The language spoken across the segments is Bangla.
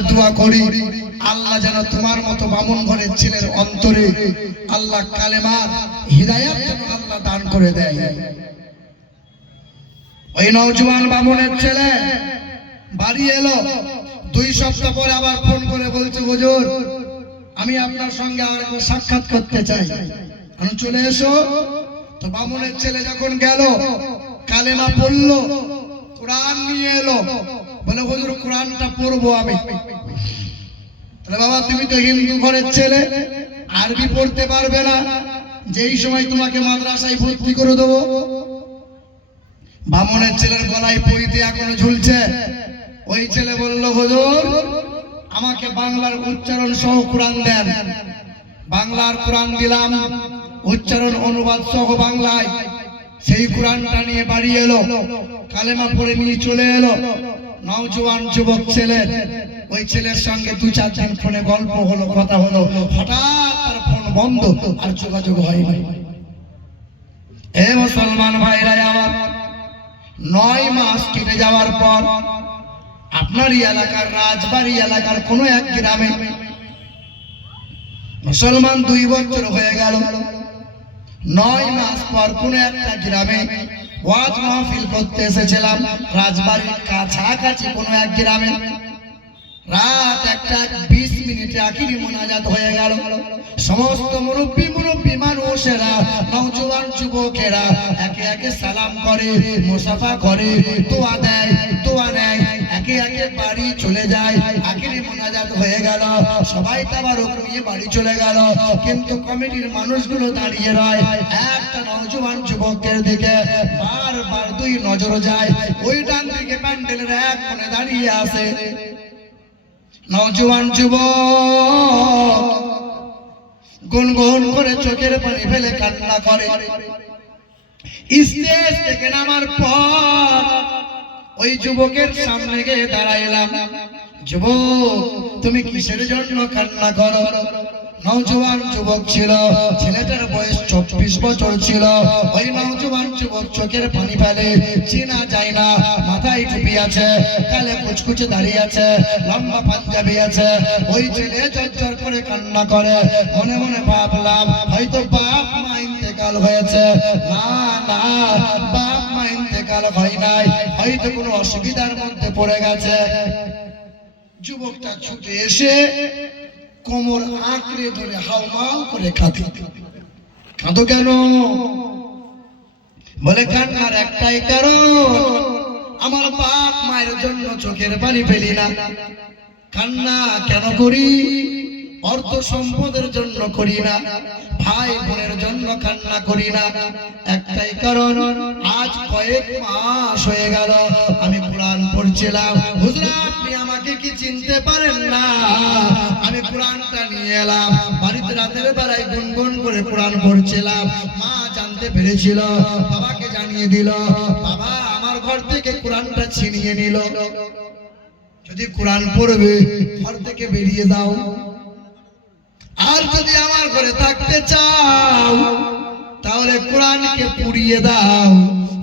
দরবারে দোয়া করি আল্লাহ যেন তোমার মতো বামুন ঘরের ছেলের অন্তরে আল্লাহ কালেমার হিদায়াত যেন আল্লাহ দান করে দেয়। ওই নওজোয়ান বামুনের ছেলে বাড়ি এলো, 2 সপ্তাহ পরে আবার ফোন করে বলছে, হুজুর আমি আপনার সঙ্গে আর একবার সাক্ষাৎ করতে চাই, আমি চলে এসো। তো বামুনের ছেলে যখন গেল, কালেমা পড়লো, কোরআন নিয়ে এলো, বলে হুজুর কোরআনটা পড়বো আমি। তাহলে বাবা তুমি তো হিন্দু ঘরের ছেলে, আরবি পড়তে পারবে না, যেই সময় তোমাকে মাদ্রাসায় ভর্তি করে দেবো। বামুনের ছেলের গলায় পইতে এখনো ঝুলছে। ওই ছেলে বলল, হুজুর আমাকে বাংলার উচ্চারণ সহ কোরআন দেন। বাংলার কোরআন দিলাম, উচ্চারণ অনুবাদ সহ বাংলায়। সেই কোরআনটা নিয়ে বাড়ি এলো, কালেমা পড়ে নিয়ে চলে এলো। নওজোয়ান যুবক ছেলে, ওই ছেলের সঙ্গে 2-4 দিন ফোনে গল্প হলো, কথা হলো, হঠাৎ তার ফোন বন্ধ, আর যোগাযোগ হয়নি। এ মুসলমান ভাইরা আমার, 9 মাস কেটে যাওয়ার পর আপনারই এলাকার রাজবাড়ি এলাকার কোনো এক গ্রামে মুসলমান 2 বছর হয়ে গেল। 9 মাস পর কোনো একটা গ্রামে ওয়াজ মাহফিল করতে এসেছিলাম, রাজবাড়ির কাছাকাছি কোনো এক গ্রামে। রাত 1:20 আখিরি মোনাজাত হয়ে গেল। সমস্ত মুরব্বী মানুষেরা, নওজোয়ান যুবকেরা একে একে সালাম করে, মুসাফা করে, দোয়া দেয়, দোয়া নেয়, একে একে বাড়ি চলে যায়। আখিরি মোনাজাত হয়ে গেল, সবাই তাবারক নিয়ে বাড়ি চলে গেল। কিন্তু কমিটির মানুষগুলো দাঁড়িয়ে রয় একটা নওজোয়ান যুবকের দিকে, বারবার 2 নজর যায়। ওই ডান দিকে প্যান্ডেলের এক কোণে দাঁড়িয়ে আছে নওজোয়ান যুবক, গুনগুন করে চোখের পানি ফেলে কান্না করে। স্টেজ থেকে নামার পর ওই যুবকের সামনে গিয়ে দাঁড়াইলাম, যুবক তুমি কিসের জন্য কান্না করো? নওজোয়ান যুবক ছিল, ছেলেটার বয়স 24 বছর ছিল। ওই নওজোয়ান যুবক চোখের পানি ফেলে, চেনা যায় না, মাথায় টুপি আছে, কালে কুচকুচে দাঁড়িয়ে আছে, লম্বা পাঞ্জাবি আছে। ওই ছেলে চরচর করে কান্না করে। মনে মনে ভাবলাম হয়তো বাপ মা ইন্তেকাল হয়েছে। না না, বাপ মা ইন্তেকাল হয় নাই, হয়তো কোনো অসুবিধার মধ্যে পড়ে গেছে। যুবকটা ছুটে এসে কোমর আঁকড়ে ধরে হাউমাউ করে কাঁদে। কাঁদো কেন? বলে কান্নার একটাই কারণ, আমার বাপ মায়ের জন্য চোখের পানি ফেলি না। কান্না কেন করি? অর্থ সম্পদের জন্য করি না, ভাই বোনের জন্য কান্না করি না। একটাই কারণ, আজ কয়েক মাস হয়ে গেল আমি কোরআন পড়ছিলাম। হুজুর আপনি আমাকে কি চিনতে পারেন না? আমি কোরআনটা নিয়ে এলাম, বাড়িতে রাতের বেলায় গুনগুন করে কোরআন পড়ছিলাম। মা জানতে পেরেছিল, বাবাকে জানিয়ে দিল, বাবা আমার ঘর থেকে কোরআনটা ছিনিয়ে নিল। যদি কোরআন পড়বে ঘর থেকে বেরিয়ে দাও, আর যদি আমার ঘরে থাকতে চাও তাহলে কোরআনকে পুড়িয়ে দাও।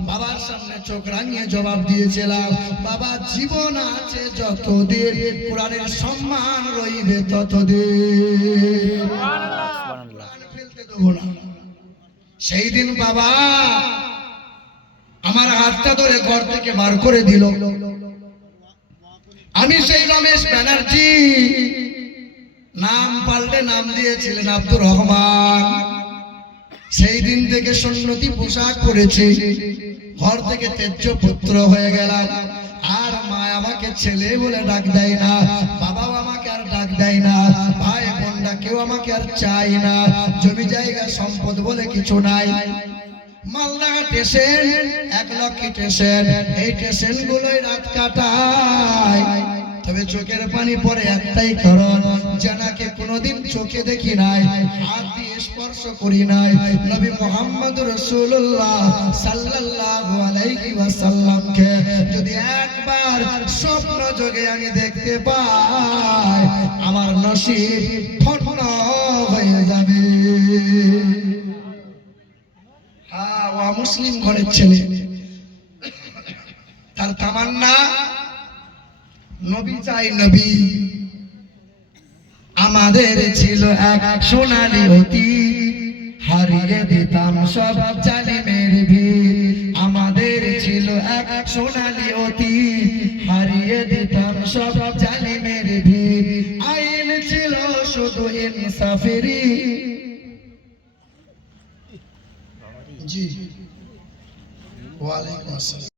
বাবার সামনে চোখ রাঙিয়ে জবাব দিয়েছিলাম, বাবা জীবন আছে যতদিন, কোরআনের সম্মান রইবে ততদিন, কোরআন ফেলতে দেবো না। সেই দিন বাবা আমার হাতটা ধরে ঘর থেকে বার করে দিল। আমি সেই রমেশ ব্যানার্জি, নাম পাল্টে নাম দিয়েছিলেন আব্দুর রহমান। সেই দিন থেকে সুন্নতি পোশাক পরেছি, ঘর থেকে তেজ্য পুত্র হয়ে গেলাম। আর মা আমাকে ছেলে বলে ডাক দেয় না, বাবাও আমাকে আর ডাক দেয় না, ভাই বোনরা কেউ আমাকে আর চাই না। জমি জায়গা সম্পদ বলে কিছু নাই। মালদা স্টেশন, 1 লক্ষ স্টেশন, এই স্টেশন গুলোই রাত কাটায়। তবে চোখের পানি পড়ে একটাই কারণ, জানাকে কোনোদিন চোখে দেখি নাই, হাত দিয়ে স্পর্শ করি নাই। নবী মুহাম্মদ রাসূলুল্লাহ সাল্লাল্লাহু আলাইহি ওয়াসাল্লামকে যদি একবার স্বপ্ন যোগে আমি দেখতে পাই, আমার নসিব ধন্য হয়ে যাবে। হ্যাঁ, ও মুসলিম ঘরের ছেলে, তার তামান্না নবী চাই, নবী আমাদের ছিল এক সোনালী অতীত, হারিয়ে দিতাম সব জালিমের ভিড়। আমাদের ছিল এক সোনালী অতীত, হারিয়ে দিতাম সব জালিমের ভিড়। আইন ছিল শুধু ইনসাফেরই। জি, ওয়ালাইকুম আসসালাম।